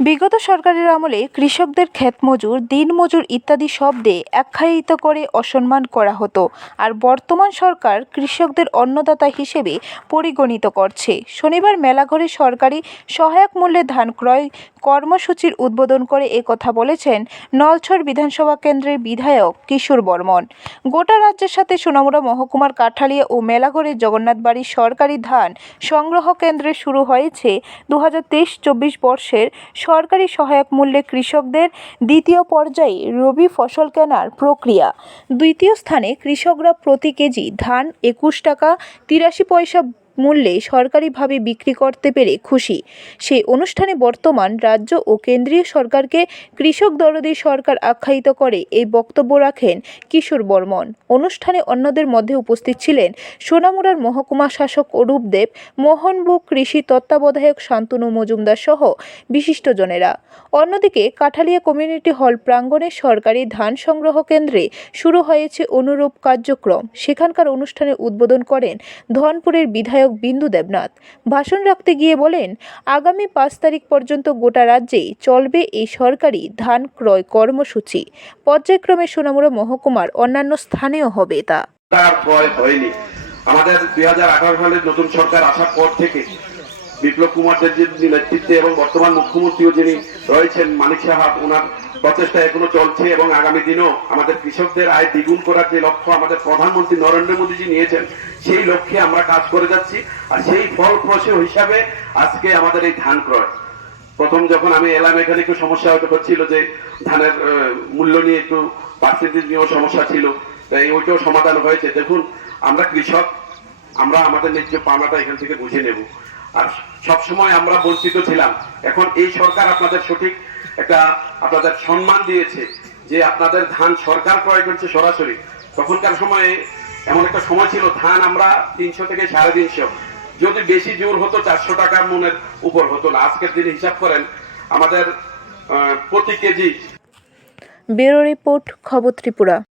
বিগত সরকারের আমলে কৃষকদের ক্ষেতমজুর, দিনমজুর ইত্যাদি শব্দে আখ্যায়িত করে অসম্মান করা হতো আর বর্তমান সরকার কৃষকদের অন্নদাতা হিসেবে পরিগণিত করছে। শনিবার মেলাঘরে সরকারি সহায়ক মূল্যে ধান ক্রয় কর্মসূচির উদ্বোধন করে একথা বলেছেন নলছড় বিধানসভা কেন্দ্রের বিধায়ক কিশোর বর্মন। গোটা রাজ্যের সাথে সোনামুড়া মহকুমার কাঠালিয়া ও মেলাঘরের জগন্নাথবাড়ি সরকারি ধান সংগ্রহ কেন্দ্রে শুরু হয়েছে দু হাজার তেইশ চব্বিশ বর্ষের সরকারি সহায়ক মূল্যে কৃষকদের দ্বিতীয় পর্যায়ে রবি ফসল কেনার প্রক্রিয়া। দ্বিতীয় স্থানে কৃষকরা প্রতি কেজি ধান একুশ টাকা, তিরাশি পয়সা মূল্যে সরকারিভাবে বিক্রি করতে পেরে খুশি। সেই অনুষ্ঠানে বর্তমান রাজ্য ও কেন্দ্রীয় সরকারকে কৃষক দরদি সরকার আখ্যায়িত করে এই বক্তব্য রাখেন কিশোর বর্মন। অনুষ্ঠানে অন্যদের মধ্যে উপস্থিত ছিলেন সোনামুড়ার মহকুমা শাসক অরূপ দেব কৃষি তত্ত্বাবধায়ক শান্তনু মজুমদার সহ বিশিষ্টজনেরা। অন্যদিকে কাঠালিয়া কমিউনিটি হল প্রাঙ্গণে সরকারি ধান সংগ্রহ কেন্দ্রে শুরু হয়েছে অনুরূপ কার্যক্রম। সেখানকার অনুষ্ঠানে উদ্বোধন করেন ধনপুরের বিধায়ক বিন্দু দেবনাথ ভাষণ রাখতে গিয়ে বলেন, আগামী পাঁচ তারিখ পর্যন্ত গোটা রাজ্যেই চলবে এই সরকারি ধান ক্রয় কর্মসূচি। পর্যায়ক্রমে সোনামুড়া মহকুমার অন্যান্য স্থানেও হবে তা। আমাদের দুই হাজার আঠারো সালের নতুন সরকার আসার পর থেকে বিপ্লব কুমার দেবের নেতৃত্বে এবং বর্তমান মুখ্যমন্ত্রীও যিনি রয়েছেন, মানিক সাহা, ওনার প্রচেষ্টা এখনও চলছে এবং আগামী দিনেও আমাদের কৃষকদের আয় দ্বিগুণ করার যে লক্ষ্য আমাদের প্রধানমন্ত্রী নরেন্দ্র মোদীজি নিয়েছেন, সেই লক্ষ্যে আমরা কাজ করে যাচ্ছি। আর সেই ফল প্রসূ হিসাবে আজকে আমাদের এই ধান ক্রয়। প্রথম যখন আমি এলাম, এখানে একটু সমস্যা হয়তো হচ্ছিল যে ধানের মূল্য নিয়ে একটু পার্সেন্টেজ নিয়েও সমস্যা ছিল। তাই ওইটাও সমাধান হয়েছে। দেখুন, আমরা কৃষক, আমরা আমাদের ন্যায্য পাওনাটা এখান থেকে বুঝে নেব। আর সবসময় আমরা বঞ্চিত ছিলাম। এখন এই সরকার আপনাদের সঠিক একটা আপনাদের সম্মান দিয়েছে যে আপনাদের ধান সরকার ক্রয় করছে সরাসরি। তখনকার সময়ে এমন একটা সময় ছিল, ধান আমরা তিনশো থেকে সাড়ে তিনশো। যদি বেশি জোর হতো, চারশো টাকার মনের উপর হতো না। আজকের দিনে হিসাব করেন, আমাদের প্রতি কেজি ব্যুরো রিপোর্ট, খবর ত্রিপুরা।